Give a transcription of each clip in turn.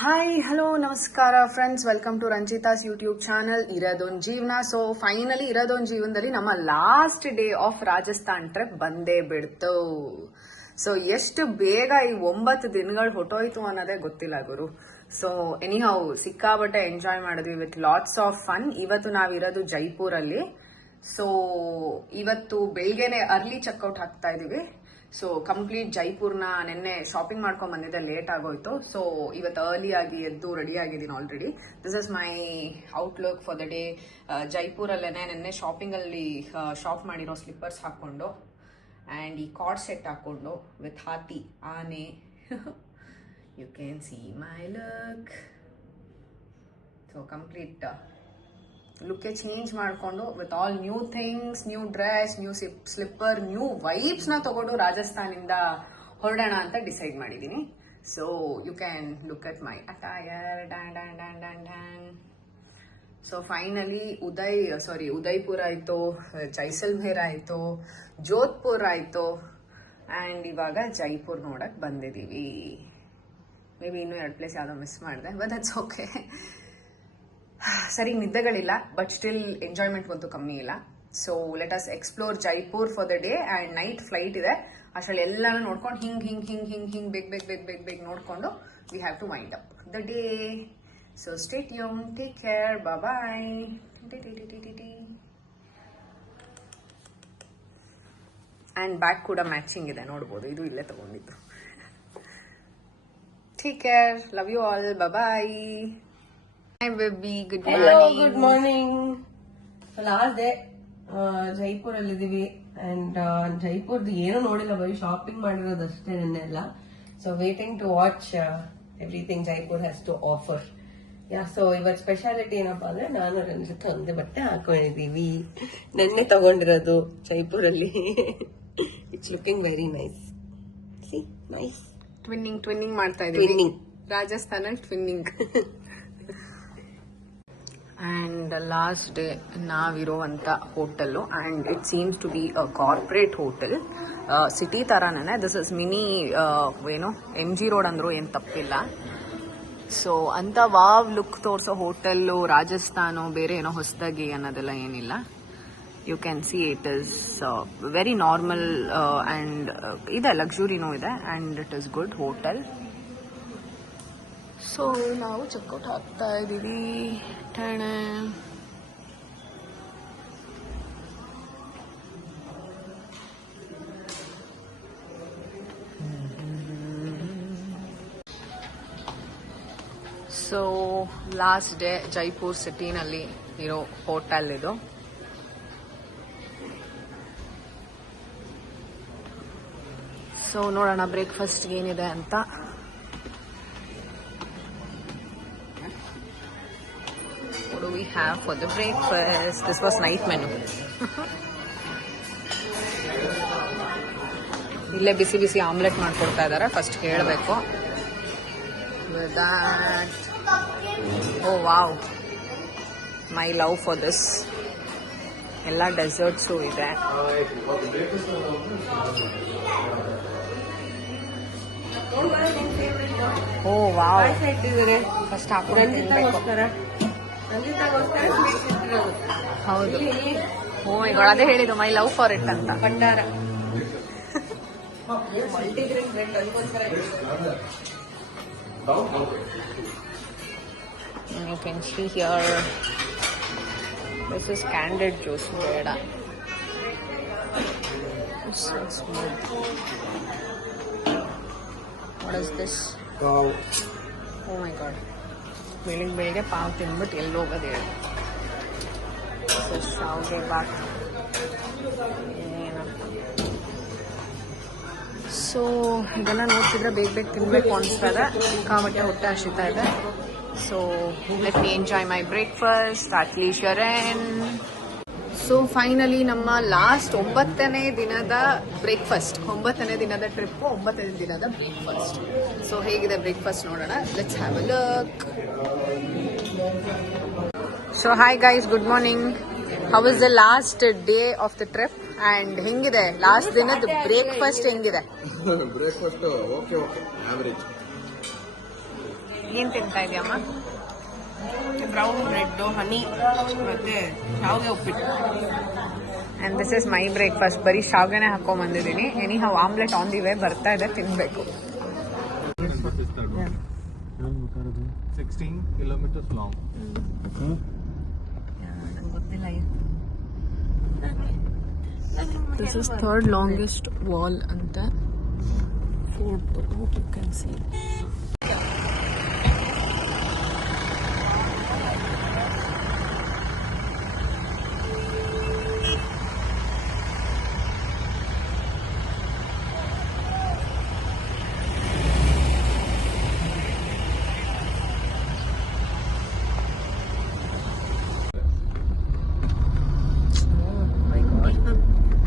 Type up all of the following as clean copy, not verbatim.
Hi hello ನಮಸ್ಕಾರ friends, welcome to Ranjitha's YouTube channel ಇರೋದೊಂದು ಜೀವನ. ಸೊ ಫೈನಲಿ ಇರೋದೊಂದು ಜೀವನದಲ್ಲಿ ನಮ್ಮ last day of Rajasthan trip ಬಂದೇ ಬಿಡ್ತು. ಸೊ ಎಷ್ಟು ಬೇಗ ಈ 9 ದಿನಗಳು ಹೊಟ್ಟೋಯ್ತು ಅನ್ನೋದೇ ಗೊತ್ತಿಲ್ಲ ಗುರು. ಸೊ ಎನಿಹೌ ಸಿಕ್ಕಾಬಟ್ಟೆ ಎಂಜಾಯ್ ಮಾಡಿದ್ವಿ ವಿತ್ ಲಾಟ್ಸ್ ಆಫ್ ಫನ್. ಇವತ್ತು ನಾವಿರೋದು ಜೈಪುರಲ್ಲಿ. ಸೊ ಇವತ್ತು ಬೆಳಿಗ್ಗೆನೆ ಅರ್ಲಿ ಚೆಕ್ಔಟ್ ಹಾಕ್ತಾ ಇದೀವಿ. ಸೊ ಕಂಪ್ಲೀಟ್ ಜೈಪುರ್ನ ನಿನ್ನೆ ಶಾಪಿಂಗ್ ಮಾಡ್ಕೊಂಡ್ ಬಂದಿದ್ದೆ, ಲೇಟ್ ಆಗೋಯ್ತು. ಸೊ ಇವತ್ತು ಅರ್ಲಿ ಆಗಿ ಎದ್ದು ರೆಡಿ ಆಗಿದ್ದೀನಿ already. This is my outlook for the day. ಜೈಪುರಲ್ಲೇನೆ ನಿನ್ನೆ ಶಾಪಿಂಗ್ ಅಲ್ಲಿ ಶಾಪ್ ಮಾಡಿರೋ ಸ್ಲಿಪ್ಪರ್ಸ್ ಹಾಕೊಂಡು ಅಂಡ್ ಈ ಕಾರ್ಡ್ ಸೆಟ್ ಹಾಕೊಂಡು ವಿತ್ ಹಾತಿ ಆನೆ. You can see my look. So complete look change ಮಾಡ್ಕೊಂಡು with all new things, new dress, new slipper, new vibes ನ ತಗೊಂಡು ರಾಜಸ್ಥಾನಿಂದ ಹೊರಡೋಣ ಅಂತ ಡಿಸೈಡ್ ಮಾಡಿದೀನಿ. So you can look at my attire. So finally Udaipur ಆಯ್ತು, ಜೈಸಲ್ಮೇರ್ ಆಯ್ತು, ಜೋಧ್ಪುರ್ ಆಯ್ತು ಅಂಡ್ ಇವಾಗ ಜೈಪುರ್ ನೋಡಕ್ ಬಂದಿದೀವಿ. ಮೇ ಬಿ ಇನ್ನೂ 2 ಪ್ಲೇಸ್ ಯಾವ್ದೋ ಮಿಸ್ ಮಾಡಿದೆ, ಬಟ್ ದಟ್ಸ್ ಓಕೆ. ಸರಿ ನಿದ್ದೆಗಳಿಲ್ಲ, ಬಟ್ ಸ್ಟಿಲ್ ಎಂಜಾಯ್ಮೆಂಟ್ ಅಂತೂ ಕಮ್ಮಿ ಇಲ್ಲ. So let us explore Jaipur for the day and night flight ಇದೆ. ಅಷ್ಟರಲ್ಲಿ ಎಲ್ಲಾನು ನೋಡ್ಕೊಂಡು ಹಿಂಗ್ ಬೇಗ ನೋಡ್ಕೊಂಡು we have to wind up the day. So stay tune, take care, bye. And bag ಕೂಡ ಮ್ಯಾಚಿಂಗ್ ಇದೆ, ನೋಡ್ಬೋದು. ಇದು ಇಲ್ಲೇ ತಗೊಂಡಿದ್ದು. Take care, love you all, bye. Hi baby, good morning. Hello, good morning. Last day Jaipur ಅಲ್ಲಿ ಇದೀವಿ and ಜೈಪುರ್ದು ಏನು ನೋಡಿಲ್ಲ, ಬರೀ ಶಾಪಿಂಗ್ ಮಾಡಿರೋದು ಅಷ್ಟೇ ನೆನ್ನೆಲ್ಲ. So waiting to watch everything Jaipur has to offer. So ಇವತ್ತು ಸ್ಪೆಷಾಲಿಟಿ ಏನಪ್ಪಾ ಅಂದ್ರೆ, ನಾನು ರಂಜಿತ್ ಒಂದೇ ಬಟ್ಟೆ ಹಾಕೊಂಡಿದೀವಿ. ನೆನ್ನೆ ತಗೊಂಡಿರೋದು ಜೈಪುರಲ್ಲಿ. It's looking very nice. See nice. Twinning ಮಾಡ್ತಾ ಇದೀವಿ ರಾಜಸ್ಥಾನಲ್ಲಿ. ಟ್ವಿನ್ನಿಂಗ್. ಅಂಡ್ ಲಾಸ್ಟ್ ಡೇ ನಾವಿರುವಂತ hotel and it seems to be a corporate hotel. City ತರಾನೇ. ದಿಸ್ ಇಸ್ ಮಿನಿ ಏನು MG ರೋಡ್ ಅಂದ್ರು ಏನ್ ತಪ್ಪಿಲ್ಲ. ಸೊ ಅಂತ ವಾವ್ ಲುಕ್ ತೋರ್ಸೋ ಹೋಟೆಲ್. ರಾಜಸ್ಥಾನ ಬೇರೆ ಏನೋ ಹೊಸದಾಗಿ ಅನ್ನೋದೆಲ್ಲ ಏನಿಲ್ಲ. You can see it is very normal and ಇದೆ, ಲಕ್ಸುರಿನೂ ಇದೆ and it is good hotel. So ನಾವು ಚೆಕ್ಔಟ್ ಹಾಕ್ತಾ ಇದ್ದೀವಿ. ಸೊ ಲಾಸ್ಟ್ ಡೇ ಜೈಪುರ್ ಸಿಟಿನಲ್ಲಿ ಇರೋ ಹೋಟೆಲ್ ಇದು. ಸೊ ನೋಡೋಣ ಬ್ರೇಕ್ಫಾಸ್ಟ್ಗೆ ಏನಿದೆ ಅಂತ. What do we have for the breakfast? This was night menu. ಇಲ್ಲೇ ಬಿಸಿ ಬಿಸಿ ಆಮ್ಲೆಟ್ ಮಾಡ್ಕೊಡ್ತಾ ಇದ್ದಾರೆ. ಫಸ್ಟ್ ಕೇಳಬೇಕು. Oh wow, my love for this. ಎಲ್ಲ ಡೆಸರ್ಟ್ಸು ಇದೆ. ಓ ವಾವ್, ಫಸ್ಟ್ ಹಾಕೊಂಡು ಹೌದು. ಓ ಮೈ ಗಾಡ್, ಅದೇ ಹೇಳಿದ್ದು ಮೈ ಲವ್ ಫಾರ್ ಇಟ್ ಅಂತ. ಭಂಡಾರ. You can see here, this is candid juice. ಬೇಡ, so smooth. What is this? Oh my god, ಬೆಳಿಗ್ಗೆ ಪಾವ್ ತಿಂದ್ಬಿಟ್ಟು ಎಲ್ಲಿ ಹೋಗೋದು ಹೇಳಿ. ಶಾವಿಗೆ ಬಾತ್. ಸೊ ಇದೆಲ್ಲ ನೋಡ್ತಿದ್ರೆ ಬೇಗ ತಿನ್ಬೇಕು ಅನಿಸ್ತದೆ. ಸಿಕ್ಕಾಬಟ್ಟೆ ಹೊಟ್ಟೆ ಹಸಿತಾ ಇದೆ. So let me enjoy my breakfast at Leisure End. So finally ನಮ್ಮ ಲಾಸ್ಟ್ 9ನೇ ದಿನದ ಬ್ರೇಕ್ಫಾಸ್ಟ್, 9ನೇ ದಿನದ ಟ್ರಿಪ್, 9ನೇ ದಿನದ ಬ್ರೇಕ್ಫಾಸ್ಟ್. ಸೊ ಹೇಗಿದೆ ಬ್ರೇಕ್ಫಾಸ್ಟ್ ನೋಡೋಣ. Let's have a look. So hi guys, good morning. How is the last day of the trip and ಹೆಂಗಿದೆ ಲಾಸ್ಟ್ ದಿನದ ಬ್ರೇಕ್ಫಾಸ್ಟ್? ಹೆಂಗಿದೆ ಬ್ರೇಕ್ಫಾಸ್ಟ್? Okay, average. ಏನ್ ತಿಂತಾ ಇದೆಯಮ್ಮ? ಬ್ರೌನ್ ಬ್ರೆಡ್, ಹನಿ ಮತ್ತೆ ಶಾವಿಗೆ ಉಪ್ಪಿಟ್ಟು. And this is my breakfast. ಬರೀ ಶಾವ್ಗೆನೆ ಹಾಕೊಂಡ್ ಬಂದಿದ್ದೀನಿ. Any how omelette on the way ಬರ್ತಾ ಇದೆ, ತಿನ್ಬೇಕು. 16 kilometers long. ನಂಗೆ ಗೊತ್ತಿಲ್ಲ. This is third longest wall ಅಂತ. Fort, hope you can see.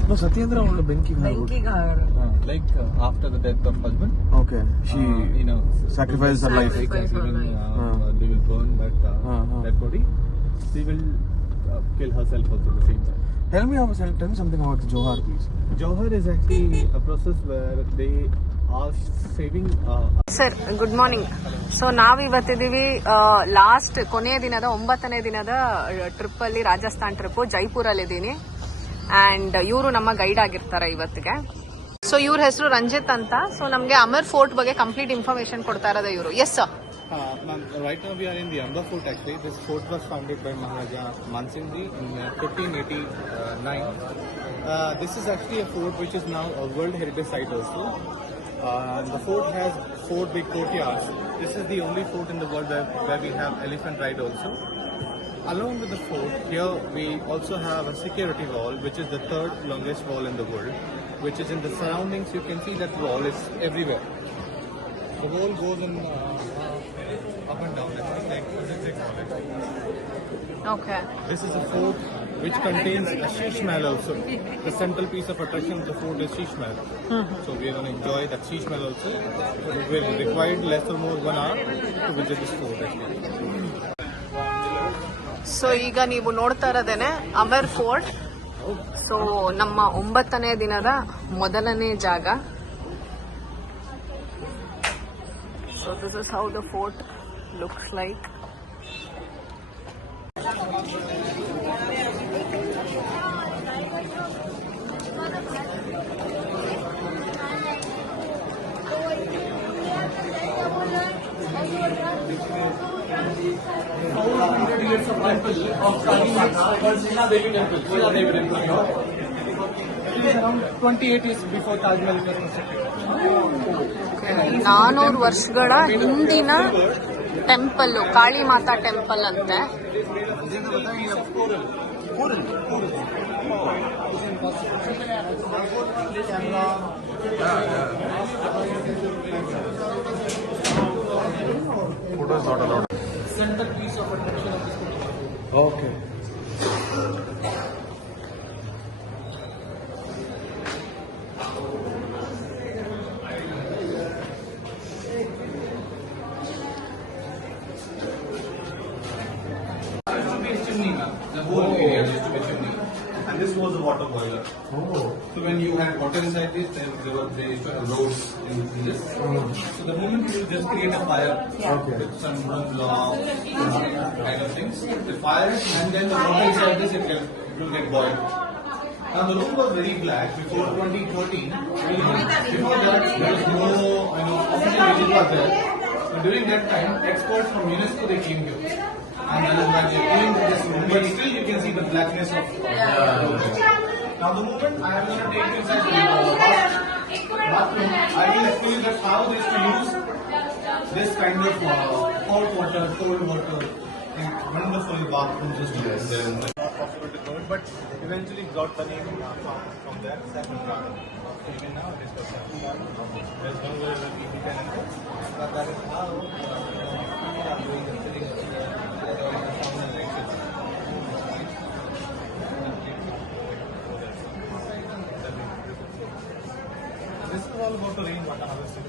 No, Satyendra only ಬೆಂಕಿಗೆ like after the death of husband. Okay, she sacrificed her life. They will burn that dead body. She will kill herself also the same time. Tell me something about the Johar, please. Johar is actually a process where they are saving. Sir good morning. So ನಾವಿವತ್ತಿದ್ದೀವಿ last ಕೊನೆಯ ದಿನದ 9ನೇ ದಿನದ trip ಅಲ್ಲಿ, Rajasthan trip. ಜೈಪುರಲ್ಲಿದ್ದೀನಿ and ಇವರು ನಮ್ಮ guide ಆಗಿರ್ತಾರೆ ಇವತ್ತಿಗೆ. So ಇವ್ರ ಹೆಸರು ರಂಜಿತ್ ಅಂತ. ಸೊ ನಮ್ಗೆ ಅಮರ್ ಫೋರ್ಟ್ ಬಗ್ಗೆ ಕಂಪ್ಲೀಟ್ ಇನ್ಫಾರ್ಮೇಶನ್ ಕೊಡ್ತಾ ಇರೋದು ಇವರು. Yes sir. Right now we are in the Amba Fort actually. This fort was founded by Maharaja Mansingh Ji in 1589. This is actually a fort which is now a World Heritage Site also. The fort has 4 big courtyards. This is the only fort in the world where we have elephant ride also. Along with the fort, here we also have a security wall, which is the 3rd longest wall in the world, which is in the surroundings. You can see that wall is everywhere. The wall goes in up and down, like they call it. Okay. This is a fort which contains a Sheesh Mahal also. The central piece of attraction of the fort is Sheesh Mahal. So we are going to enjoy that Sheesh Mahal also. We will require less or more 1 hour to visit this fort actually. So ಈಗ ನೀವು ನೋಡ್ತಾ ಇರೋದೇನೆ Amar fort. So ನಮ್ಮ 9ನೇ ದಿನದ ಮೊದಲನೇ ಜಾಗ. So this is how the fort looks like. Years of temple of Sheela Devi temple. Sheela Devi temple. It is around 28 years before Taj Mahal was constructed. 400 ವರ್ಷಗಳ ಹಿಂದಿನ temple, Kali ಮಾತಾ temple ಅಂತೆ. Photo is not allowed. Center piece of attraction of this temple. Okay. The whole area used to be chimney, and this was a water boiler. So when you had water inside this, then they used to have roads in this. So the moment you just create a fire with some wooden blocks, kind of things, the fire, and then the water inside this, it will get boiled. Now the room was very black before 2013. Before that, there was no official visit was there. So during that time, experts from UNESCO they came here. And that is why they came to this room. But still you can see the blackness of the room. Now the moment I am going to take you inside the bathroom, I will explain that how they used to use this kind of hot water, cold water, and wonderful bathrooms just there. Not possible to know it, but eventually got the name from there, Saffron Garden. So even now it is called Saffron Garden. There's nowhere where people can enter. But that is how we are doing the thing. This is all about the rainwater harvesting.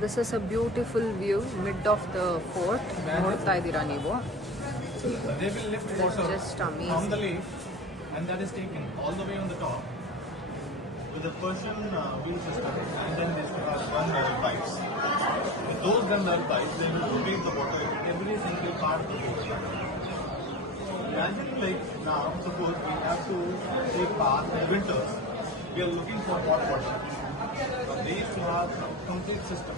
This is a beautiful view mid of the fort. ನೋಡ್ತಾ ಇದ್ದೀರಾ ನೀವು. They will lift water just amazing. from the lake, and that is taken all the way on the top with a Persian wheel system, and then they have gun pipes. With those gun pipes, they will rotate the water in every single part of the boat. Imagine like now, suppose we have to take bath in the winters. We are looking for hot water. Now they used to have a complete system.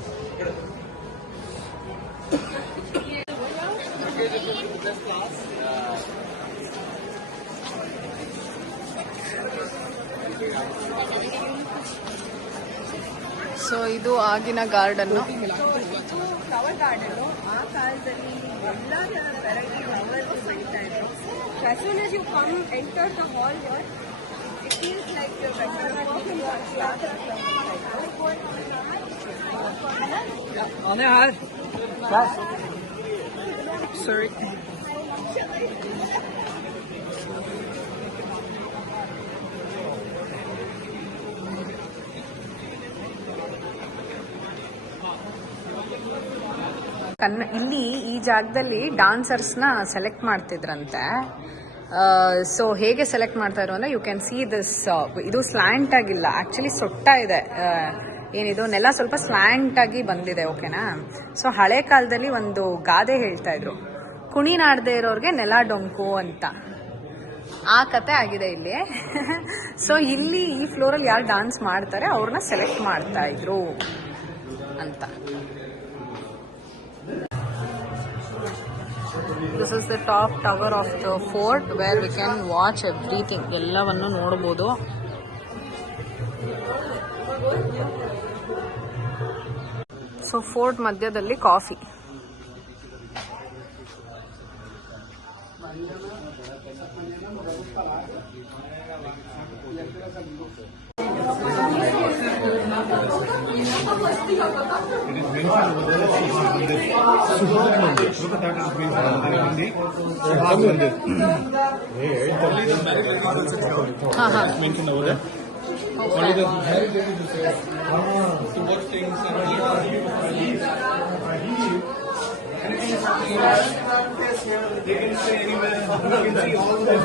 So ಇದು ಆಗಿನ garden. Flower garden ಆ ಕಾಲದಲ್ಲಿ ಎಲ್ಲ variety flowers ಬೆಳೀತಾ ಇದ್ರು. As soon as you come enter the hall here, it feels like you're walking on Sorry. ಇಲ್ಲಿ ಈ ಜಾಗದಲ್ಲಿ ಡಾನ್ಸರ್ಸ್ನ ಸೆಲೆಕ್ಟ್ ಮಾಡ್ತಿದ್ರಂತೆ. ಸೊ ಹೇಗೆ ಸೆಲೆಕ್ಟ್ ಮಾಡ್ತಾ ಇದ್ರು ಅಂದ್ರೆ ಯು ಕ್ಯಾನ್ ಸಿ ದಿಸ್. ಇದು ಸ್ಲ್ಯಾಂಟ್ ಆಗಿಲ್ಲ, ಆಕ್ಚುಲಿ ಸೊಟ್ಟ ಇದೆ. ಏನಿದು ನೆಲ ಸ್ವಲ್ಪ ಸ್ಲ್ಯಾಂಟ್ ಆಗಿ ಬಂದಿದೆ, ಓಕೆನಾ. ಸೊ ಹಳೆ ಕಾಲದಲ್ಲಿ ಒಂದು ಗಾದೆ ಹೇಳ್ತಾ ಇದ್ರು, ಕುಣಿ ನಾಡದೆ ಇರೋರ್ಗೆ ನೆಲ ಡೊಂಕು ಅಂತ. ಆ ಕತೆ ಆಗಿದೆ ಇಲ್ಲಿ. ಸೊ ಇಲ್ಲಿ ಈ ಫ್ಲೋರಲ್ಲಿ ಯಾರು ಡಾನ್ಸ್ ಮಾಡ್ತಾರೆ ಅವ್ರನ್ನ ಸೆಲೆಕ್ಟ್ ಮಾಡ್ತಾ ಇದ್ರು ಅಂತ. This is the top tower of the fort where we can watch everything. ಎಲ್ಲವನ್ನು ನೋಡಬಹುದು. ಸೊ ಫೋರ್ಟ್ ಮಧ್ಯದಲ್ಲಿ coffee. Mentioned over there. Only the heritage is there. To watch things and they can stay anywhere. You can see all the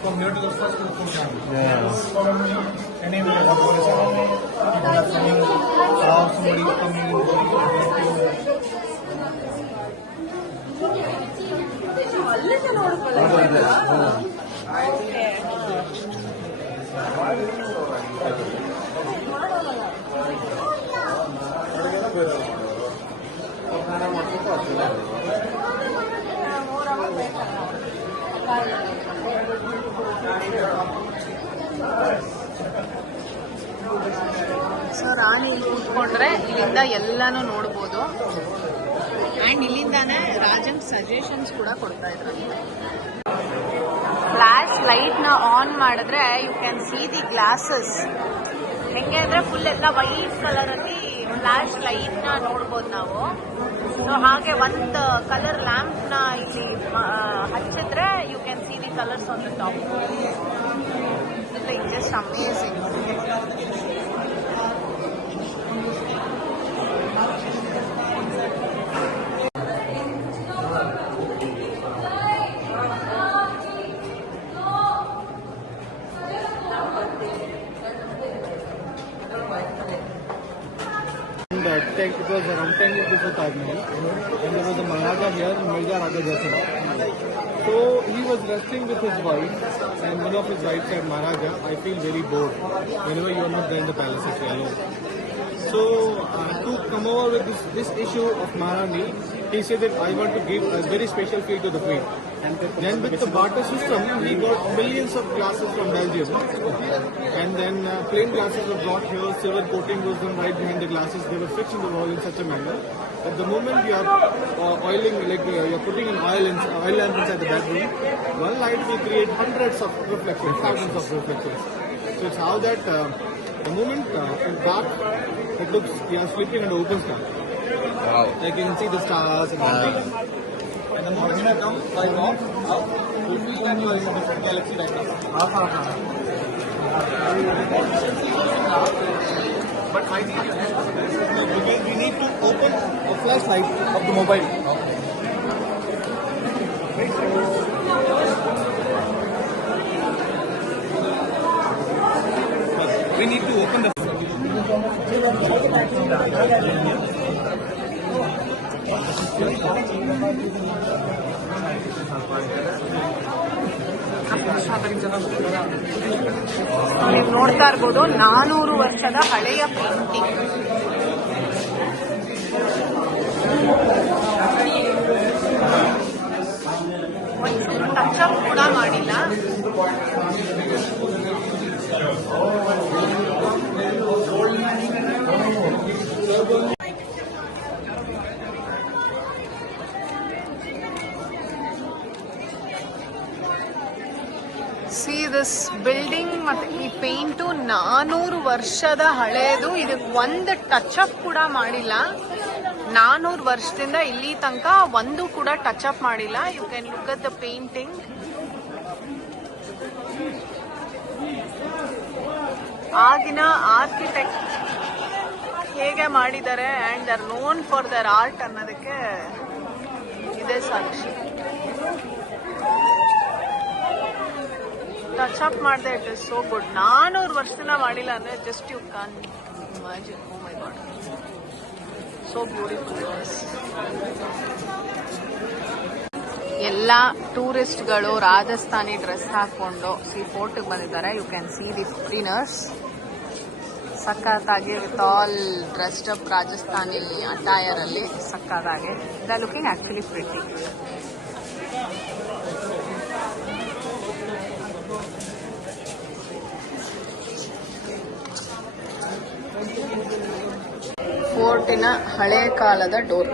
from here to the first to the fourth floor. Anywhere, what is happening? People are coming, somebody is coming in, so ರಾಣಿ ಇಲ್ಲಿ ಕೂತ್ಕೊಂಡ್ರೆ ಇಲ್ಲಿಂದ ಎಲ್ಲಾನು ನೋಡ್ಬೋದು. And ಇಲ್ಲಿಂದಾನೇ Rajan suggestions ಕೂಡ ಕೊಡ್ತಾ ಇದ್ರು. Flash ಲೈಟ್ನ ಆನ್ ಮಾಡಿದ್ರೆ you can see the glasses. ಹೆಂಗೆ ಅಂದರೆ ಫುಲ್ ಎಲ್ಲ ವೈಟ್ ಕಲರಲ್ಲಿ ಫ್ಲಾಶ್ ಲೈಟ್ನ ನೋಡ್ಬೋದು ನಾವು. ಸೊ ಹಾಗೆ ಒಂದು ಕಲರ್ ಲ್ಯಾಂಪ್ನ ಇಲ್ಲಿ ಹಚ್ಚಿದ್ರೆ you can see the colours on the top. Like just amazing. It was around 10 years before Taj Mahal, and there was a Maharaja here, Mirza Raja Jaisalmer. So he was resting with his wife, and one of his wives said, "Maharaja, I feel very bored whenever you are not there in the palace of alone." So to come over with this issue of Maharani, he said that I want to give a very special feel to the queen. And then with the barter system, he got millions of glasses from Belgium, and then plain glasses were brought here. Silver coating was done right behind the glasses. They were fixed in the wall in such a manner that the moment you are oiling, like you're putting an oil lamp inside the bedroom, one light will create hundreds of reflections, thousands of reflections. So it's how that the moment in dark, it looks you are sleeping under open sky. Wow! Like you can see the stars and everything. And the moment you come by walk out, you feel that you are in a different galaxy right now. But I think because we need to open a flashlight of the mobile. ನೀವು ನೋಡ್ತಾ ಇರ್ಬೋದು 400 ವರ್ಷದ ಹಳೆಯ painting. ಒಂಚೂರು touch up ಕೂಡ ಮಾಡಿಲ್ಲ. See this building ಮತ್ತೆ ಈ ಪೇಂಟು 400 ವರ್ಷದ ಹಳೆಯದು. ಇದಕ್ಕೆ ಒಂದು ಟಚ್ ಅಪ್ ಕೂಡ ಮಾಡಿಲ್ಲ. 400 ವರ್ಷದಿಂದ ಇಲ್ಲಿ ತನಕ ಒಂದು ಕೂಡ ಟಚ್ ಅಪ್ ಮಾಡಿಲ್ಲ. You can look at the painting. ಆಗಿನ ಆರ್ಕಿಟೆಕ್ಟ್ ಹೇಗೆ ಮಾಡಿದ್ದಾರೆ and they are known for their art ಅನ್ನೋದಕ್ಕೆ ಇದೇ ಸಾಕ್ಷಿ. ಟಚ್ ಅಪ್ ಮಾಡಿದೆ. It is so good. 400 ವರ್ಷದಿಂದ ಮಾಡಿಲ್ಲ ಅಂದ್ರೆ just you can imagine. Oh my god, so beautiful it is. ಎಲ್ಲ ಟೂರಿಸ್ಟ್ಗಳು ರಾಜಸ್ಥಾನಿ ಡ್ರೆಸ್ ಹಾಕೊಂಡು ಫೋರ್ಟ್ಗೆ ಬಂದಿದ್ದಾರೆ. You can see the foreigners ಸಕ್ಕತ್ತಾಗಿ with all dressed up Rajasthani attire ಅಲ್ಲಿ ಸಕ್ಕತ್ತಾಗಿ. They are looking actually pretty. ಫೋರ್ಟಿನ ಹಳೆ ಕಾಲದ ಡೋರ್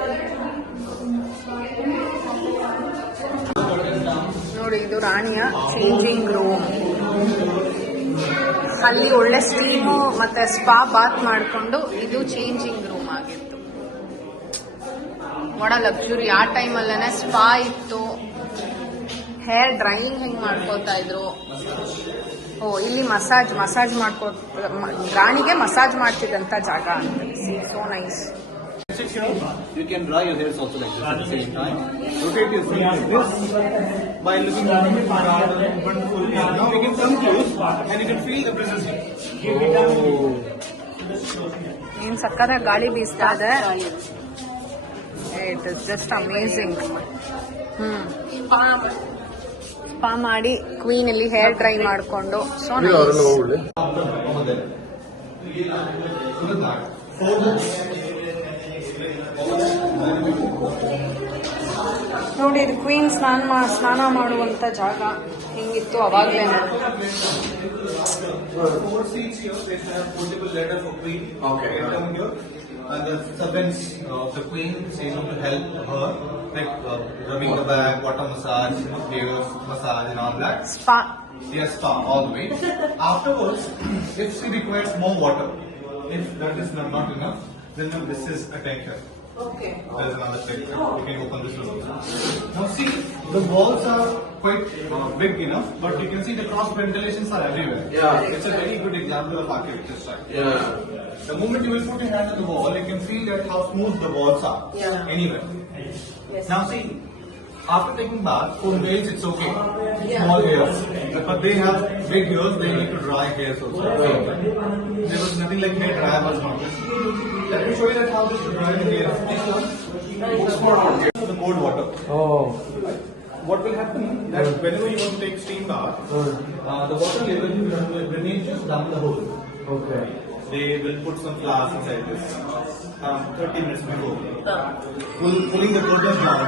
ನೋಡಿ. ಇದು ರಾಣಿಯ ಚೇಂಜಿಂಗ್ ರೂಮ್. ಅಲ್ಲಿ ಒಳ್ಳೆ ಸ್ಟೀಮು ಮತ್ತೆ ಸ್ಪಾ ಬಾತ್ ಮಾಡಿಕೊಂಡು ಇದು ಚೇಂಜಿಂಗ್ ರೂಮ್ ಆಗಿತ್ತು. ಒಡ ಲಕ್ಸುರಿ. ಆ ಟೈಮಲ್ಲೇನೆ ಸ್ಪಾ ಇತ್ತು. ಹೇರ್ ಡ್ರೈಯಿಂಗ್ ಹೆಂಗ್ ಮಾಡ್ಕೋತಾ ಇದ್ರು. ಓ, ಇಲ್ಲಿ ಮಸಾಜ್ ಮಾಡ್ಕೋ, ರಾಣಿಗೆ ಮಸಾಜ್ ಮಾಡ್ತಿದ್ದಂತ ಜಾಗ ಅಂತ. So nice. You can dry your hairs also like this at the same time. Rotate your feet like this by looking at the full. Now you can come close and you can feel the presence here. ಏನ್ ಸಕ್ಕತ್ತಾಗಿ ಗಾಳಿ ಬೀಸ್ತಾ ಇದೆ. It is just amazing. Spa ಮಾಡಿ queen ಅಲ್ಲಿ hair dry ಮಾಡ್ಕೊಂಡು. So ನೋಡಿ, ಇದು queen ಸ್ನಾನ ಮಾಡುವಂತ ಜಾಗ ಹೆಂಗಿತ್ತು ಅವಾಗ್ಲೇ. 4 seats here. They have portable ladder for queen. Okay. Come here. And the servants of the queen is able to help her, like rubbing the back, water massage, layers massage, and all that. Spa. Yes, spa all the way. Afterwards, if she requires more water, if that is not enough, then this is a tanker. Okay. There's another tanker. You can open this one. Now see, the walls are quite big enough, but you can see the cross ventilations are everywhere. Yeah. It's a very good example of architecture style. Yeah. The moment you will put your hand on the wall, you can feel that how smooth the walls are. Yeah. Anywhere. Yes. Now see, after taking bath, for males it's okay. Yeah. Small hairs. But they have big hairs, they need to dry hairs also. There was nothing like hair dryer was not. Let me show you that how this is dry the hairs. This one, the cold water. Oh. What will happen that whenever you want to take steam bath, the water level will just down the hole. Okay. They will put some flowers inside this 30 minutes before. Pulling the curtains down.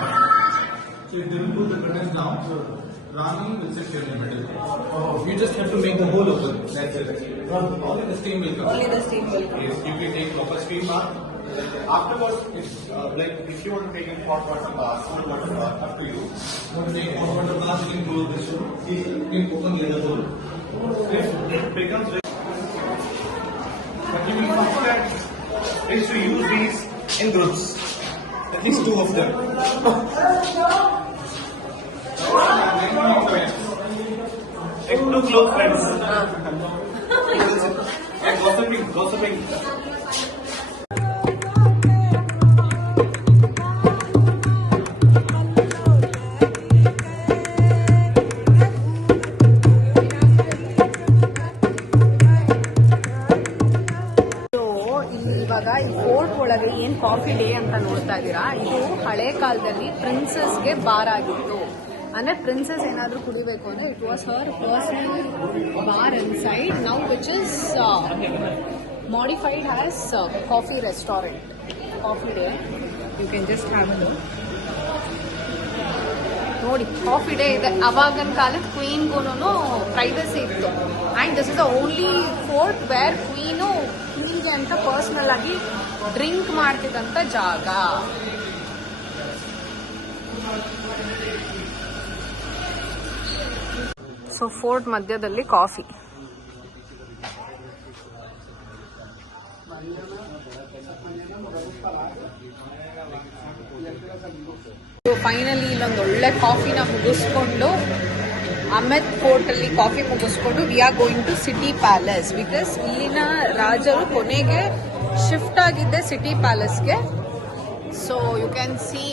So if they will pull the curtains down, Rani will sit here in the middle. You just have to make the hole open. That's it. Only the steam will come. Only the steam will come. Yes, you can take proper steam bath. Afterwards, it's like if you want to take a hot water bath, cold water bath, up to you. You want to take hot water bath, you can close this one. You can open the other hole. If it becomes very... But you will find that is to use these in groups. At least 2 of them. Like 2 close friends. And gossiping. ಇವಾಗ ಈ fort ಒಳಗೆ ಏನ್ coffee day ಅಂತ ನೋಡ್ತಾ ಇದ್ದೀರಾ, ಇದು ಹಳೆ ಕಾಲದಲ್ಲಿ ಪ್ರಿನ್ಸಸ್ಗೆ ಬಾರ್ ಆಗಿತ್ತು. ಅಂದರೆ ಪ್ರಿನ್ಸಸ್ ಏನಾದರೂ ಕುಡಿಬೇಕು ಅಂದರೆ it was her personal bar inside now which is modified as coffee restaurant, coffee day. You can just have a look. ನೋಡಿ ಕಾಫಿ ಡೇ ಇದೆ. ಅವಾಗಿನ ಕಾಲದ ಕ್ವೀನ್ಗೂ ಪ್ರೈವಸಿ ಇತ್ತು. And this is the only fort where ಕ್ವೀನ್ಗೆ ಅಂತ personal ಆಗಿ drink ಮಾಡ್ತಿದ್ದಂಥ ಜಾಗ. ಸೊ ಫೋರ್ಟ್ ಮಧ್ಯದಲ್ಲಿ ಕಾಫಿ. ಫೈನಲಿ ಇಲ್ಲೊಂದು ಒಳ್ಳೆ ಕಾಫಿನ ಮುಗಿಸ್ಕೊಂಡು ಅಹಮದ್ ಫೋರ್ಟ್ ಅಲ್ಲಿ ಕಾಫಿ ಮುಗಿಸ್ಕೊಂಡು we are going to city palace. Because ಇಲ್ಲಿನ ರಾಜರು ಕೊನೆಗೆ ಶಿಫ್ಟ್ ಆಗಿದ್ದೆ ಸಿಟಿ ಪ್ಯಾಲೇಸ್ಗೆ. ಸೊ ಯು ಕ್ಯಾನ್ ಸಿ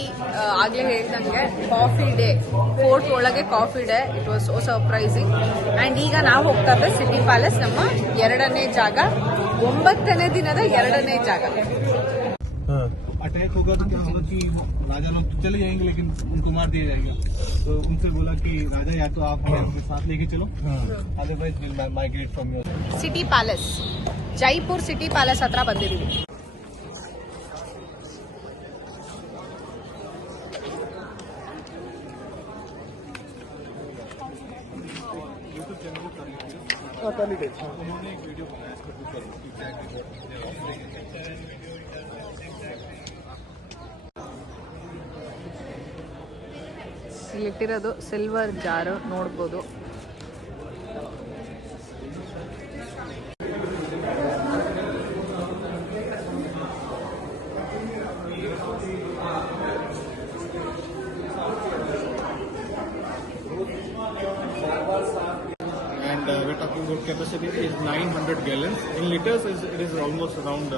ಆಗ್ಲೇ ಹೇಳ್ದಂಗೆ ಕಾಫಿ ಡೇ, ಫೋರ್ಟ್ ಒಳಗೆ coffee day. It was so surprising. And ಈಗ ನಾವು ಹೋಗ್ತಾ ಇದ್ದೆ ಸಿಟಿ ಪ್ಯಾಲೇಸ್, ನಮ್ಮ 2ನೇ ಜಾಗ, 9ನೇ ದಿನದ 2ನೇ ಜಾಗ. अटैक होगा तो क्या होगा कि राजा लोग तो चले जाएंगे लेकिन उनको मार दिया जाएगा. तो उनसे बोला कि राजा या तो आप अपने साथ लेके चलो, otherwise will migrate from your. City palace, Jaipur city palace ಹತ್ರ ಬಂದಿದ್ದೀವಿ. ಇಲ್ಲಿಟ್ಟಿರೋದು ಸಿಲ್ವರ್ ಜಾರು ನೋಡ್ಬೋದು. And we're talking about capacity is 900 gallons. In liters, it is almost around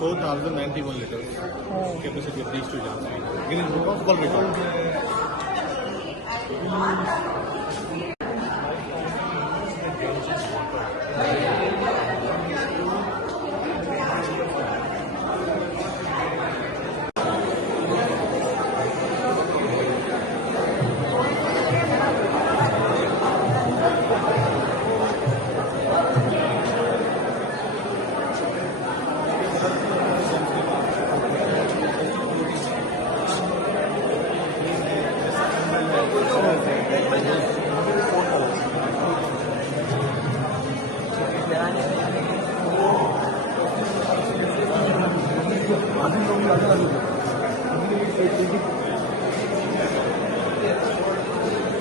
4,091 liters capacity of these two jars. Guinness Book of World Record.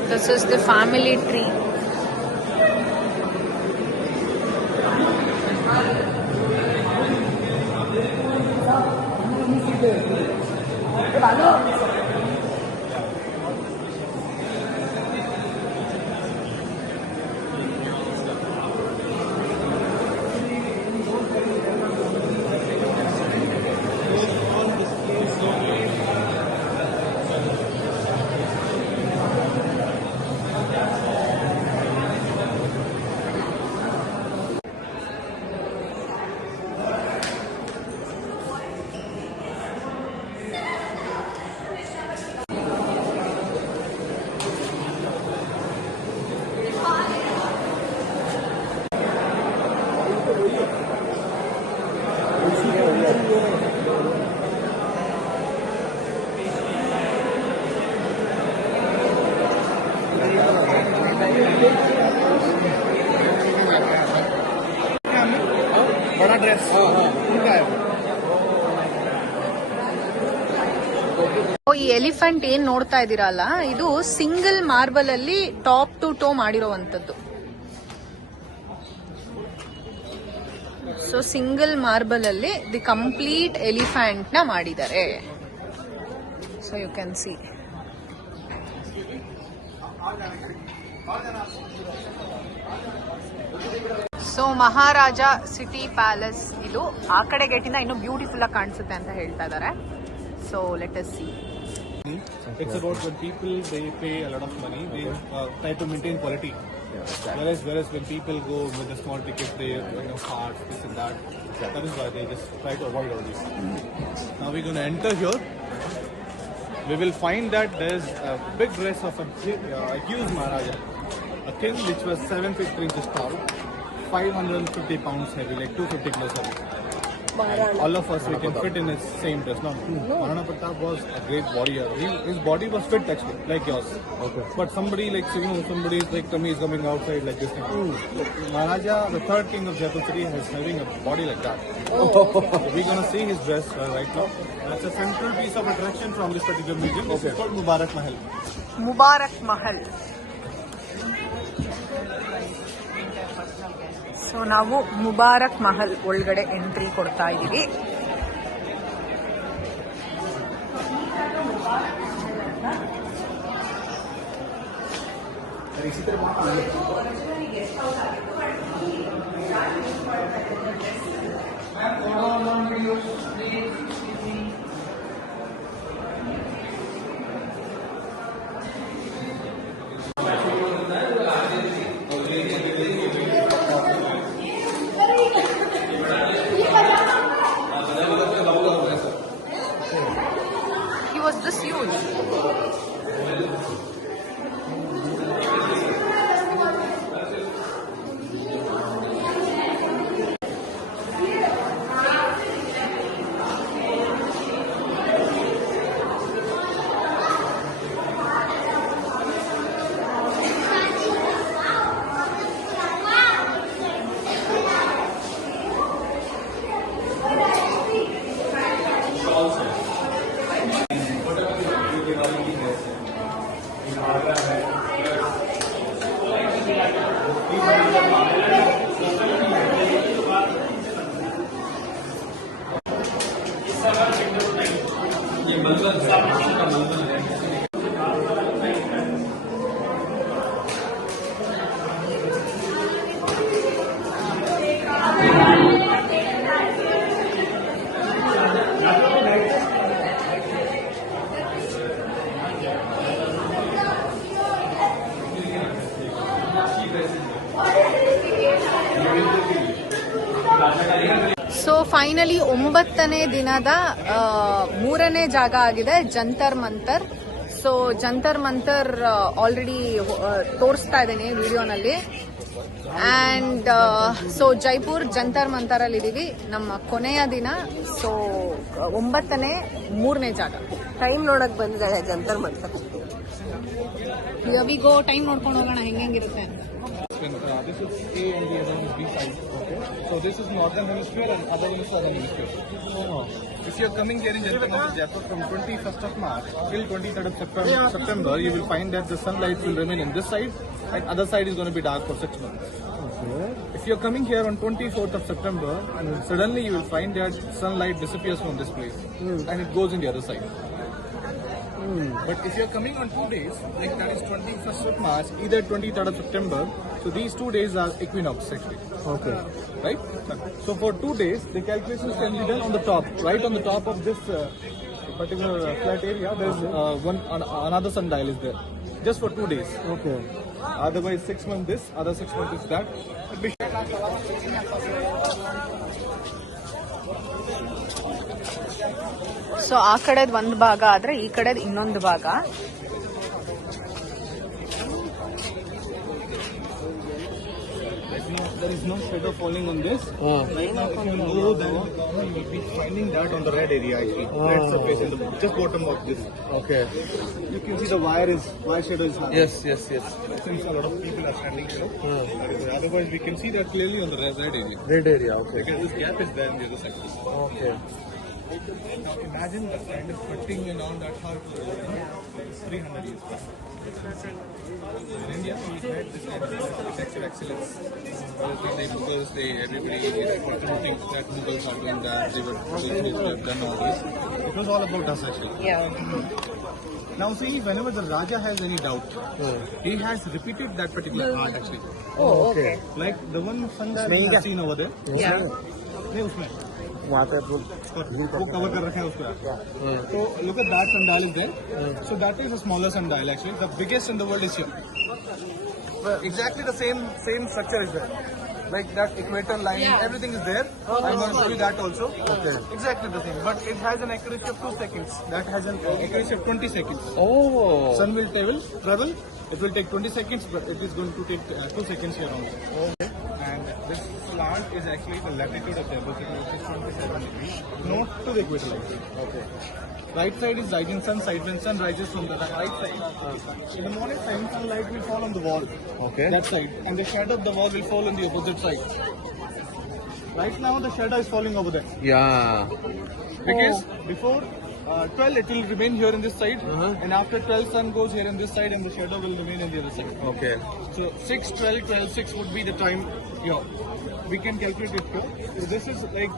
This is the family tree. बड़ा dress उनका है. ಈ elephant ಏನ್ ನೋಡ್ತಾ ಇದ್ದೀರಲ್ಲ, ಇದು single marble ಅಲ್ಲಿ top to toe ಮಾಡಿರೋವಂಥದ್ದು. ಸೊ ಸಿಂಗಲ್ ಮಾರ್ಬಲ್ ಅಲ್ಲಿ ದಿ ಕಂಪ್ಲೀಟ್ ಎಲಿಫೆಂಟ್ ನ ಮಾಡಿದ್ದಾರೆ. So you can see. So Maharaja city palace ಇದು ಆ ಕಡೆ ಗೇಟಿಂದ ಇನ್ನೂ ಬ್ಯೂಟಿಫುಲ್ ಆಗಿ ಕಾಣಿಸುತ್ತೆ ಅಂತ ಹೇಳ್ತಾ ಇದ್ದಾರೆ. So let us see. It's about when people they pay a lot of money, they try to maintain quality. Whereas when people go with the small tickets, they cards, this and that. That is why they just try to avoid all this. Now we're going to enter here. we will find that there's a big dress of a huge Maharaja, a king which was 7 feet 3 inches tall, 550 pounds heavy, like 250 kilos heavy. All of us we can fit in his same dress. No, Maharana Pratap was a great warrior. His body was fit actually, like yours. Okay. But somebody like, so, you know, somebody is like Tommy is coming outside like this thing. Maharaja, the third king of Jaipur city, is having a body like that. So we're gonna see his dress right now. That's a central piece of attraction from this particular museum. This is called Mubarak Mahal. Mubarak Mahal. So ನಾವು ಮುಬಾರಕ್ ಮಹಲ್ ಒಳಗಡೆ entry ಕೊಡ್ತಾ ಇದ್ದೀವಿ. He was this huge. So finally 9ನೇ ದಿನದ 3ನೇ ಜಾಗ ಆಗಿದೆ Jantar Mantar. So Jantar Mantar already ತೋರಿಸ್ತಾ ಇದ್ದೇನೆ ವಿಡಿಯೋನಲ್ಲಿ. ಆ್ಯಂಡ್ ಸೊ ಜೈಪುರ್ ಜಂತರ್ ಮಂತರ್ ಅಲ್ಲಿ ಇದೀವಿ, ನಮ್ಮ ಕೊನೆಯ ದಿನ. ಸೊ 9ನೇ 3ನೇ ಜಾಗ. ಟೈಮ್ ನೋಡಕ್ ಬಂದಿದ್ದಾಳೆ ಜಂತರ್ ಮಂತರ್. ಗೋ ಟೈಮ್ ನೋಡ್ಕೊಂಡು ಹೋಗೋಣ ಹೆಂಗಿರುತ್ತೆ ಅಂತ. This is A and the other one is B side. Okay. So this is northern hemisphere and other one is southern hemisphere. If you are coming here in Jantar Mantar Jaipur from 21st of March till 23rd of September, you will find that the sunlight will remain in this side and other side is going to be dark for 6 months. Okay. If you are coming here on 24th of September, suddenly you will find that sunlight disappears from this place and it goes in the other side. But if you are coming on 2 days, like that is 21st of March, either 23rd of September, so these 2 days are equinox actually. Okay. Right? So for 2 days, the calculations can be done on the top, right on the top of this particular flat area. There's another sundial is there, just for 2 days. Okay. Otherwise 6 months this, other 6 months is that. So ಆ ಕಡೆದ್ ಒಂದು ಭಾಗ ಆದ್ರೆ ಈ ಕಡೆದ್ ಇನ್ನೊಂದು ಭಾಗ. There is no shadow falling on this. Right now, if you know that you will be finding that on the red area actually. Red surface in the just bottom of this. Okay. You can see the wire shadow is high. Yes. Since a lot of people are standing here. Otherwise, we can see that clearly on the red area. Red area, okay. Because this gap is there on the other side. Okay. Now imagine the kind of cutting and all that how 300 years back. In India, we had this kind of architecture excellence. The Mughals, everybody think that Mughals are doing that, they were done all this. It was all about us actually. Yeah. Now see, whenever the Raja has any doubt, he has repeated that particular art actually. Oh, okay. Like the one sundial you have seen over there. Yeah. नहीं उसमें वहाँ पे वो cover कर रखा है उसको. So look at that sundial is there. So that is a smaller sundial actually. The biggest in the world is here. Exactly the same structure is there. like that equator line, everything is there. I'm going to show you that also. Okay. Exactly the same, but it has an accuracy of 2 seconds. That has an accuracy of 20 seconds. Oh. Sun will travel. It will take 20 seconds, but it is going to take 2 seconds here only. Okay. And this slant is actually the latitude of Jaipur city, which is 27 degrees, not to the equator line. Okay. Right side is rising sun side. When sun rises from the right side, in the morning time, sunlight will fall on the wall. Okay. That side, and the shadow of the wall will fall on the opposite side. Right now, the shadow is falling over there. Yeah. Because before 12 it will remain here in this side, Uh-huh. and after 12 sun goes here in this side and the shadow will remain in the other side. Okay. So 6, 12, 12, 6 would be the time here. We can calculate it here. So this is like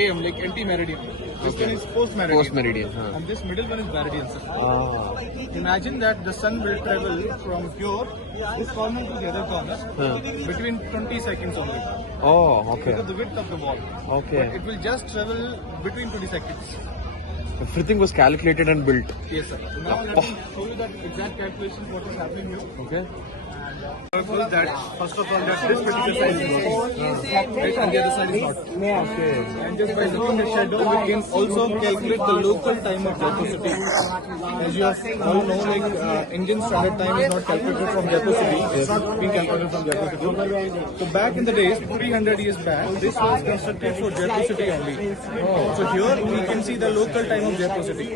AM, like anti-meridian. This Okay. one is post-meridian. Post-meridian, huh. And this middle one is meridian, sir. Ah. Imagine that the sun will travel from here, this corner to the other corner, between 20 seconds only. Oh, okay. Because of the width of the wall. Okay. But it will just travel between 20 seconds. Everything was calculated and built. Yes, sir. Now let me show you that exact calculation what is happening here. Okay. That first of all, that this particular side is not, right, and the other side is not. Okay. And just by looking at shadow, we can also calculate the local time of Jaipur city. As you all know, like Indian standard time is not calculated from Jaipur city. It's not being calculated from Jaipur city. So back in the days, 300 years back, this was constructed for Jaipur city only. So here we can see the local time of Jaipur city.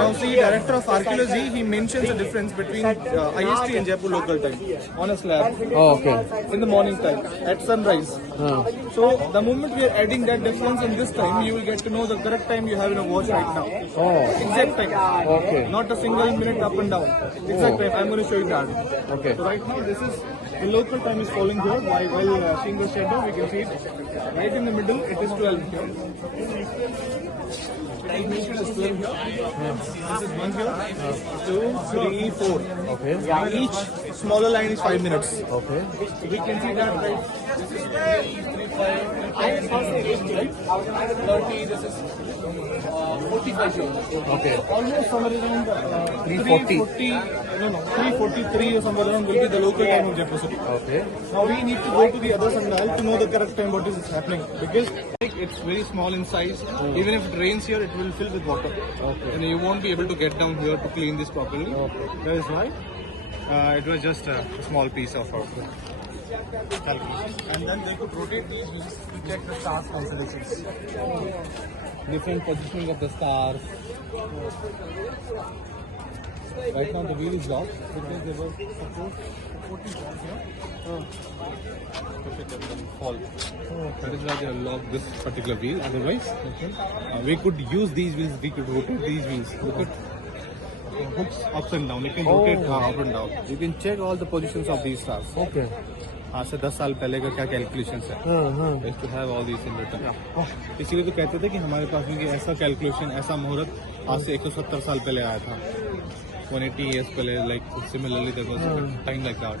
Now see, director of archaeology, he mentions the difference between IST and Jaipur local time on a slab Oh, okay. in the morning time at sunrise. Huh. So the moment we are adding that difference in this time, you will get to know the correct time you have in a watch right now. Oh. Exact time. Okay. Not a single minute up and down. Exact time. I'm going to show you that. Okay. So right now this is the local time is falling here. While seeing the shadow, we can see it right in the middle. It is 12 here. Ignition is 12 here. This is 1 here. 2, 3, 4. Okay. Each smaller line is 5 minutes. Okay. So we can see that right. This is 3, 5, 30. This is 45 here. Okay. Almost somewhere around 340. 343 or somewhere around will be the local time of Jaipur city. Okay. Now we need to go to the other sundial to know the correct time what is happening, because like, it's very small in size. Even if it rains here, it will fill with water. Okay. And you won't be able to get down here to clean this properly. Okay. That is why it was just a small piece of our calculation. And then they could rotate these wheels to check the stars constellations. Different positioning of the stars. Right now the wheel is locked because they were supposed to put it on here. Push it and then fall. That is why they have locked this particular wheel. Otherwise, we could use these wheels, we could rotate these wheels. Look at hooks up and down. You can rotate up and down. You can check all the positions of these stars. Okay. आज से 10 साल पहले का क्या calculation है to have all these in written. इसीलिए तो कहते थे कि हमारे पास में ऐसा कैलकुलेशन, ऐसा मुहूर्त आज से 170 साल पहले आया था. 180 years पहले, like similarly there was a time like that.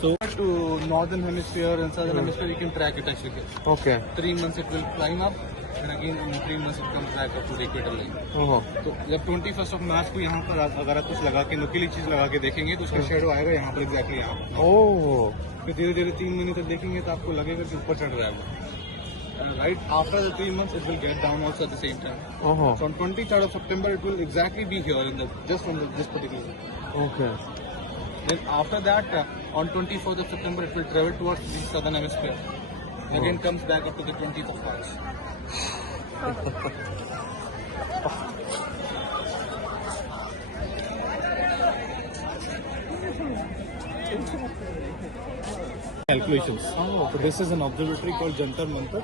So to northern hemisphere and southern hemisphere you can track it actually. Okay. 3 months it will climb up and again in 3 months it comes back up to the equator line. Oh. तो जब 21st of March को यहाँ पर अगर आप कुछ लगा के नुकीली चीज लगा के देखेंगे तो उसका शेडो आएगा यहाँ पर एग्जैक्टली यहाँ पर. Oh. फिर धीरे धीरे 3 महीने तक देखेंगे तो आपको लगेगा कि ऊपर चढ़ रहा है. Right after the 3 months it will get down also at the same time. Oh. So on 23rd of September it will exactly be here in the just from this particular. Okay. Then after that on 24th of September it will travel towards the southern hemisphere. Again comes back up to the 20th of March. Calculations. Oh. So this is an observatory called Jantar Mantar.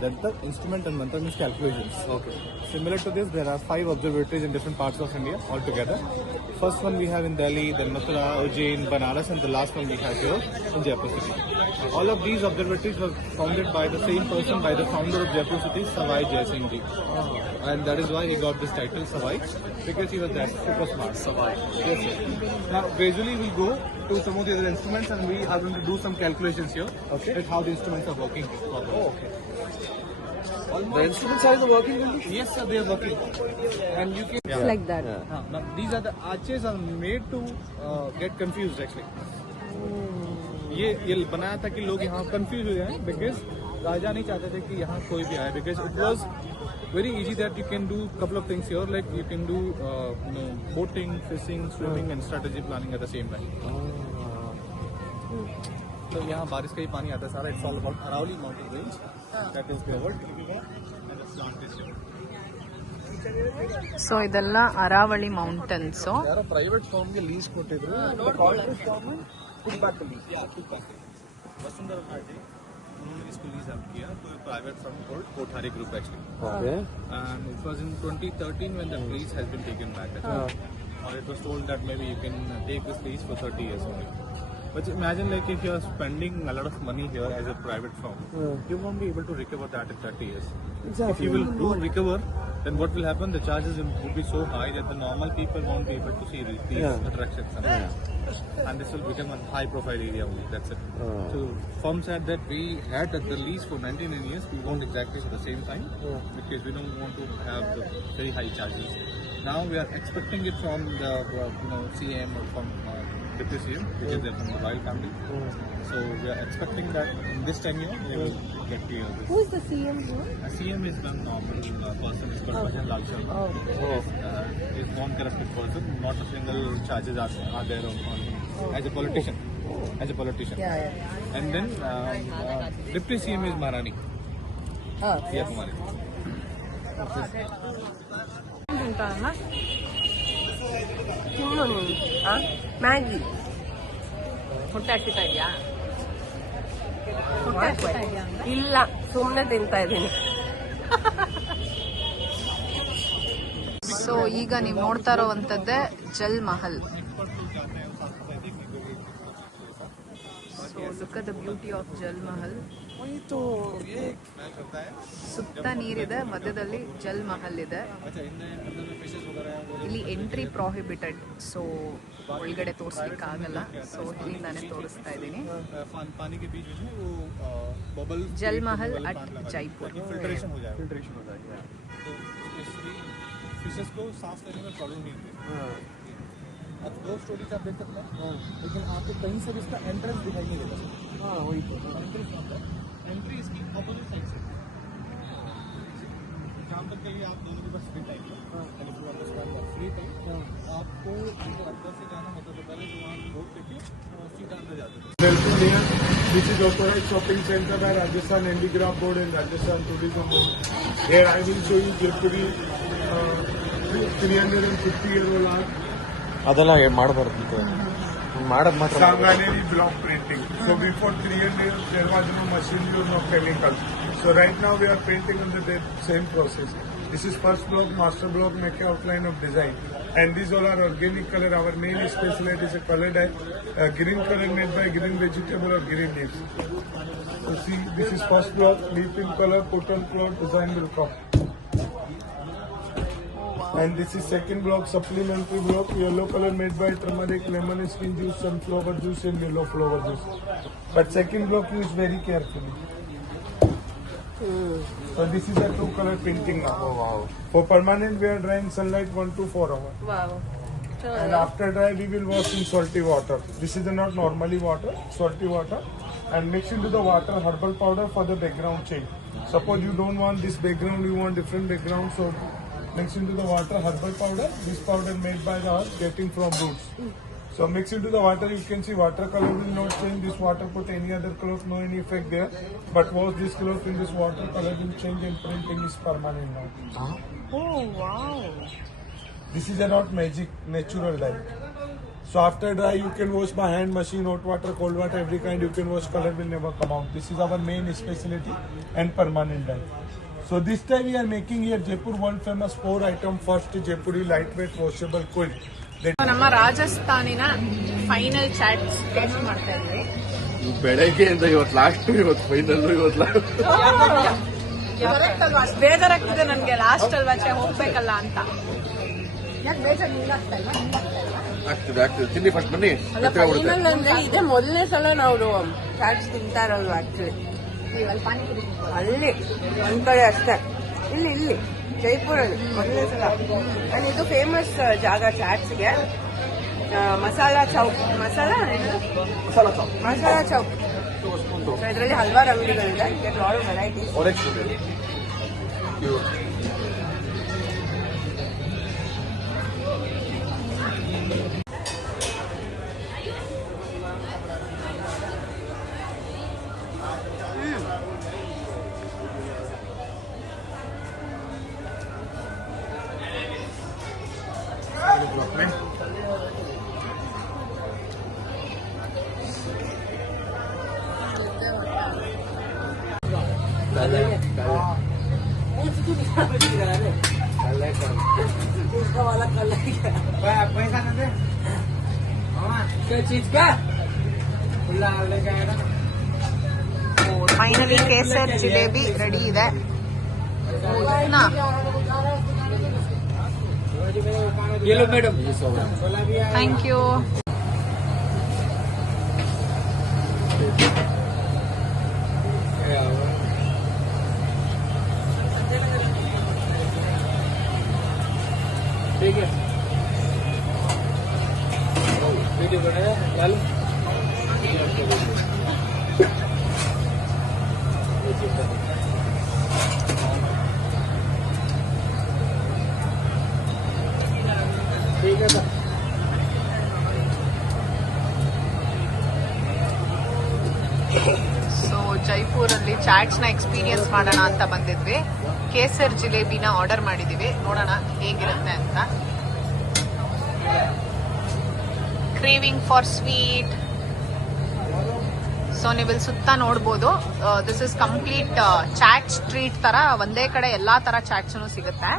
Jantar, instrument, and Mantar means calculations. Okay. Similar to this, there are 5 observatories in different parts of India altogether. First one we have in Delhi, then Mathura, Ujjain, Banaras, and the last one we have here in Jaipur city. All of these observatories were founded by the same person, by the founder of Jaipur city, Savai Jai Singh Ji. And that is why he got this title, Savai, because he was that super smart. Savai. Yes, sir. Now, gradually we'll go to some of the other instruments and we are going to do some calculations here. Okay. With how the instruments are working. Okay. The instruments are working only? Yes, sir, they are working. And you can. Like that. Now, these are the arches are made to get confused actually. ये बनाया था कि लोग यहाँ confuse हो जाए, because राजा नहीं चाहते थे कि यहाँ कोई भी आए, because it was very easy that you can do couple of things here, like you can do boating, fishing, swimming and strategy planning at the same time. तो यहाँ बारिश का ही पानी आता है सारा. It's all about Aravalli mountain range that is covered and the plant is here. So ಇದೆಲ್ಲ Aravalli mountains. ಯಾರೋ ಪ್ರೈವೇಟ್ ಫಾರ್ಮ್ ಗೆ ಲೀಸ್ ಕೊಟ್ಟಿದ್ರು. Corporate farm took back the lease. Yeah, took back the lease. Vasundhara घाटी उन्होंने इसको लीज आउट किया तो private firm called Kothari group actually. Okay. And it was in 2013 when the lease has been taken back. Or it was told that maybe you can take this lease for 30 years only. But imagine like if you are spending a lot of money here as a private firm, you won't be able to recover that in 30 years. Exactly. If you will do recover, then what will happen? The charges will be so high that the normal people won't be able to see these attractions. And this will become a high profile area only. That's it. So firm said that we had the lease for 99 years. We won't exactly at the same time because we don't want to have the very high charges. Now we are expecting it from the CM or from Deputy CM, which is there from the royal family. So we are expecting that in this tenure they will get clear this. Who is the CM here? CM is one normal person. It's called Bhajan Lal Sharma. Is non-corrupted person. Not a single charges are there on as a politician. As a politician. Yeah. And then Deputy CM is Maharani. Priya Kumari. ತಿನ್ನು ನೀನು. Maggi ಹೊಟ್ಟೆ ಹಸಿತಾ ಇದೆಯಾ? ಇಲ್ಲ, ಸುಮ್ಮನೆ ತಿಂತಾ ಇದ್ದೀನಿ. So ಈಗ ನೀವು ನೋಡ್ತಾ ಇರೋವಂಥದ್ದೇ Jal Mahal. So look at the beauty of Jal Mahal. ಸುತ್ತ ನೀರಿದೆ, ಮಧ್ಯದಲ್ಲಿ ಜಲ್ ಮಹಲ್ ಇದೆ. ಇಲ್ಲಿ ಎಂಟ್ರಿ ಪ್ರಾಹಿಬಿಟೆಡ್, ಸೊ ಒಳಗಡೆ ತೋರಿಸ್ಲಿಕ್ಕೆ ಆಗಲ್ಲ. ಸೊ ಇಲ್ಲಿಂದಾನೆ ತೋರಿಸ್ತಾ ಇದ್ದೀನಿ. ಜಲ್ ಮಹಲ್ ಅಟ್ ಜೈಪುರ್. फिल्ट्रेशन हो जाएगा. तो इसलिए फिशेस को साफ करने में प्रॉब्लम नहीं होती. अब दो स्टोरीज आप देख सकते हैं, लेकिन आपको कहीं से भी इसका एंट्रेंस दिखाई नहीं देगा. वही एंट्री इसकी अपोजिट साइड से. जहाँ तक के लिए आप दोनों के पास फ्री टाइम है, फ्री टाइम आपको अंदर से जाना होता तो पहले वहाँ रोड लेके सीधा अंदर जाते थे. This is authorized shopping center by Rajasthan Handicraft Board and Rajasthan Tourism Board. Here I will show you Jaipuri 350-year-old art. ಅದೆಲ್ಲ ಮಾಡಬಾರ್ದು, ಮಾಡೋದು ಮಾತ್ರ. Sanganeri block printing. So before 300 years there was no machinery or no chemical. So right now we are painting under the same process. This is first block, master block, make outline of design. And these all are organic color. Our main specialty is a color dye. Green color made by green vegetable or green leaves. So see, this is first block, leaf in color, cotton cloth, design will come. And this is second block, supplementary block, yellow color made by turmeric, lemon skin juice, sunflower juice and yellow flower juice. But second block use very carefully. So this is a two color painting now. Oh, wow. For permanent we are drying sunlight 1 to 4 hours. Wow. And after dry we will wash in salty water. This is not normally water, salty water. And mix into the water herbal powder for the background change. Suppose you don't want this background, you want different background, so mix into the water herbal powder. This powder made by the earth getting from roots. So mix into the water, you can see water color will not change. This water put any other cloth, no any effect there. But wash this cloth in this water, color will change and printing is permanent now. Oh wow. This is not magic, natural dye. So after dry, you can wash by hand, machine, hot water, cold water, every kind you can wash, color will never come out. This is our main specialty and permanent dye. So this time we are making here Jaipur world famous 4 item first Jaipuri lightweight washable quilt. ನಮ್ಮ ರಾಜಸ್ಥಾನಿನ final chaats taste ಮಾಡ್ತಾ ಇದ್ವಿ. ಬೆಳಗ್ಗೆ ಅಂತ ಇವತ್ತು last, ಇವತ್ತು final, ಇವತ್ತು ಬೇಜಾರಾಗ್ತಿದೆ ನನಗೆ, ಲಾಸ್ಟ್ ಅಲ್ವಾ ಹೋಗ್ಬೇಕಲ್ಲ ಅಂತ. ಆಗ್ತದೆ ತಿನ್ನಿ ಫಸ್ಟ್ ಬನ್ನಿ. ಫೈನಲ್ ಅಂದ್ರೆ ಇದೇ ಮೊದಲನೇ ಸಲ ನಾವು ಚಾಟ್ಸ್ ತಿಂತಾ ಇರೋದು. ಆಕ್ಚುಲಿ ಅಲ್ಲಿ ಒಂದ್ ಕಡೆ ಅಷ್ಟೇ, ಇಲ್ಲಿ ಜೈಪುರಲ್ಲಿ ಮೊದಲನೇ ಸಲ. ಅಂಡ್ ಇದು ಫೇಮಸ್ ಜಾಗ ಚಾಟ್ಸ್ಗೆ. ಮಸಾಲಾ ಚೌಕ್ ಮಸಾಲಾ ಚೌಕ್. ಇದರಲ್ಲಿ ಹಲವಾರು ಅಂಗಡಿಗಳಿದೆ. ವೆರೈಟೀಸ್. और एक स्टूडेंट ಫೈನಲಿ ಕೇಸರ್ ಜಿಲೇಬಿ ರೆಡಿ ಇದೆ. Thank you. ठीक है वीडियो बनाया लालू ठीक है ಸೊ ಜೈಪುರಲ್ಲಿ ಚಾಟ್ಸ್ನ ಎಕ್ಸ್ಪೀರಿಯನ್ಸ್ ಮಾಡೋಣ ಅಂತ ಬಂದಿದ್ವಿ. ಕೇಸರ್ ಜಿಲೇಬಿನ ಆರ್ಡರ್ ಮಾಡಿದೀವಿ, ನೋಡೋಣ ಹೇಗಿರುತ್ತೆ ಅಂತ. Craving for sweet. ಸೊ ನೀವು ಇಲ್ಲಿ ಸುತ್ತ ನೋಡ್ಬೋದು. This is complete chaat street ತರ, ಒಂದೇ ಕಡೆ ಎಲ್ಲಾ ತರ ಚಾಟ್ಸ್ ಸಿಗುತ್ತೆ.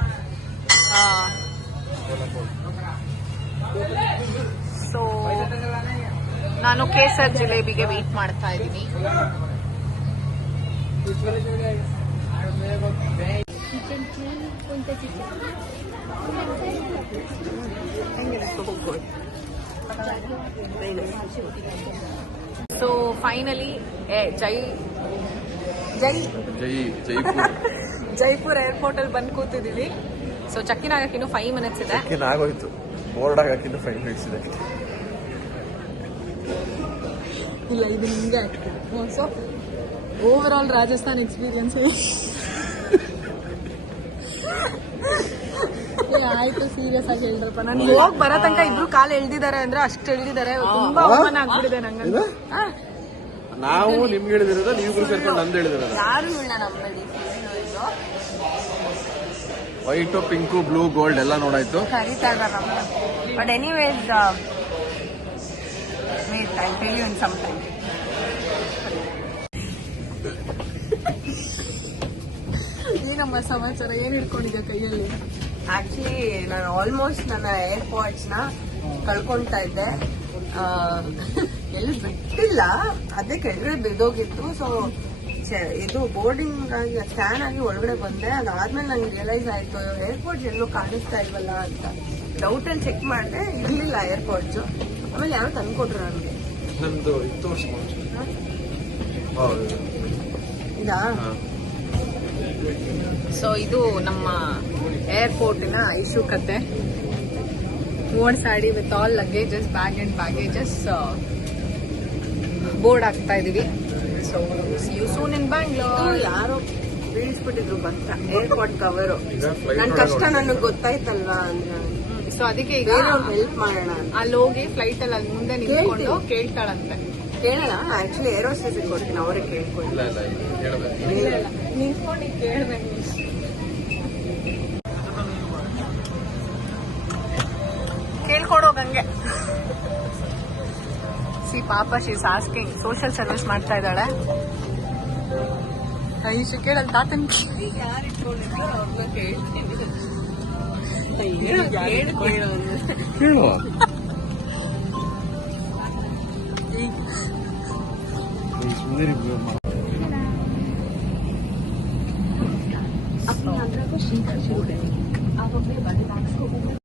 ಸೊ ನಾನು ಕೇಸರ್ ಜಿಲೇಬಿಗೆ ವೇಟ್ ಮಾಡ್ತಾ ಇದ್ದೀನಿ. ಸೊ ಫೈನಲಿ ಜೈಪುರ್ ಏರ್ಪೋರ್ಟ್ ಅಲ್ಲಿ ಬಂದು ಕೂತಿದೀವಿ. ಸೊ ಚೆಕ್ಕಿನ್ ಆಗಕ್ಕೆ ಇನ್ನು 5 ಮಿನಿಟ್ಸ್ ಇದೆ. ಆಗೋಯ್ತು, ಬೋರ್ಡ್ ಆಗಕ್ಕೆ 5 ಮಿನಿಟ್ಸ್ ಇದೆ. ಇಲ್ಲ, ಇದು ನಿಮ್ಗೆ ಆಗ್ತದೆ. So over all Rajasthan experience ಆಯ್ತು. ಸೀರಿಯಸ್ ಆಗಿ ಹೇಳ್ರಪ್ಪ, ನಾನು ಹೋಗಿ ಬರೋ ತನಕ ಇಬ್ರು ಕಾಲು ಎಳ್ದಿದ್ದಾರೆ ಅಂದ್ರೆ ಅಷ್ಟು ಎಳ್ದಿದ್ದಾರೆ. ತುಂಬಾ ಅವಮಾನ ಆಗ್ಬಿಟ್ಟಿದೆ ನಂಗೆ. ನಾವು ನಿಮ್ಗೆ ಹೇಳಿದಿರೋದ, ನೀವು ಸೇರ್ಕೊಂಡು ನಂದು ಹೇಳಿದಿರೋದ. ಯಾರು ಇಲ್ಲ ನಮ್ಮಲ್ಲಿ. ವೈಟು, ಪಿಂಕು, ಬ್ಲೂ, ಗೋಲ್ಡ್ ಎಲ್ಲ ನೋಡಾಯ್ತು. ಕರೀತಾ ಇದ್ದಾರೆ ನಮ್ಮನ್ನ. But anyways wait, I tell you in some time. ಏನಮ್ಮ ಸಮಾಚಾರ, ಏನ್ ಹಿಡ್ಕೊಂಡಿದ್ಯಾ ಕೈಯಲ್ಲಿ? ಆಕ್ಚುಲಿ ನಾನು ಆಲ್ಮೋಸ್ಟ್ ನನ್ನ ಏರ್ಪೋರ್ಟ್ಸ್ ನ ಕಳ್ಕೊಂತಾ ಇದ್ದೆ. ಎಲ್ಲಿ ಬಿಟ್ಟಿಲ್ಲ, ಅದೇ ಕೆಳಗಡೆ ಬಿದ್ದೋಗಿತ್ತು. ಸೊ ಇದು ಬೋರ್ಡಿಂಗ್ ಆಗಿ ಸ್ಕ್ಯಾನ್ ಆಗಿ ಒಳಗಡೆ ಬಂದೆ. ಅದಾದ್ಮೇಲೆ ನಂಗೆ ರಿಯಲೈಸ್ ಆಯ್ತು ಏರ್ಪೋರ್ಟ್ಸ್ ಎಲ್ಲೂ ಕಾಣಿಸ್ತಾ ಇಲ್ವಲ್ಲ ಅಂತ. ಡೌಟ್ ಅಲ್ಲಿ ಚೆಕ್ ಮಾಡಿದೆ, ಇರ್ಲಿಲ್ಲ ಏರ್ಪೋರ್ಟ್ಸ್. ಆಮೇಲೆ ಯಾರೋ ತಂದ್ಕೊಟ್ರು ನನಗೆ. ನಮ್ದು ಇದಾ? ಸೊ ಇದು ನಮ್ಮ ಏರ್ಪೋರ್ಟಿನ ಐಶು ಕತೆ. ಸಾಡಿ with all luggages, bag and baggages board ಆಗ್ತಾ ಇದೀವಿ. So see you soon in Bangalore. ಯಾರೋ ಬೀಳಿಸ್ಬಿಟ್ಟಿದ್ರು ಬಂತ ಏರ್ಪೋರ್ಟ್ ಕವರು. ನನ್ ಕಷ್ಟ ನನಗೆ ಗೊತ್ತಾಯ್ತಲ್ವಾ ಅಂದ್ರೆ, ಸೊ ಅದಕ್ಕೆ ಈಗ ಹೆಲ್ಪ್ ಮಾಡೋಣ ಅಂತ. ಅಲ್ಲಿ ಹೋಗಿ ಫ್ಲೈಟ್ ಅಲ್ಲಿ ಅಲ್ಲಿ ಮುಂದೆ ನಿಂತ್ಕೊಂಡು ಕೇಳ್ತಾಳಂತೆ. ಕೇಳೋಣ, ಆಕ್ಚುಲಿ ಏರೋಸ್ಟೇಸ್ ಕೊಡ್ತೀನಿ, ಅವರೇ ಕೇಳ್ಕೊಳ್ಳಿ. ನಿಂತ್ಕೊಂಡು ಕೇಳ್ಬೇಕು. ಕೇಳ್ಕೊಡೋಗಂಗೆ. ಸಿ ಪಾಪ, ಶೀಸ್ ಆಸ್ಕಿಂಗ್, ಸೋಷಿಯಲ್ ಸರ್ವಿಸ್ ಮಾಡ್ತಾ ಇದ್ದಾಳೆ. ಐಶು ಕೇಳಲ್ ತಾತನ್ ಯಾರು ಇಟ್ಕೊಂಡಿದ್ರು ಅವ್ರನ್ನ ಕೇಳ್ತೀನಿ. ಹೇಳುವ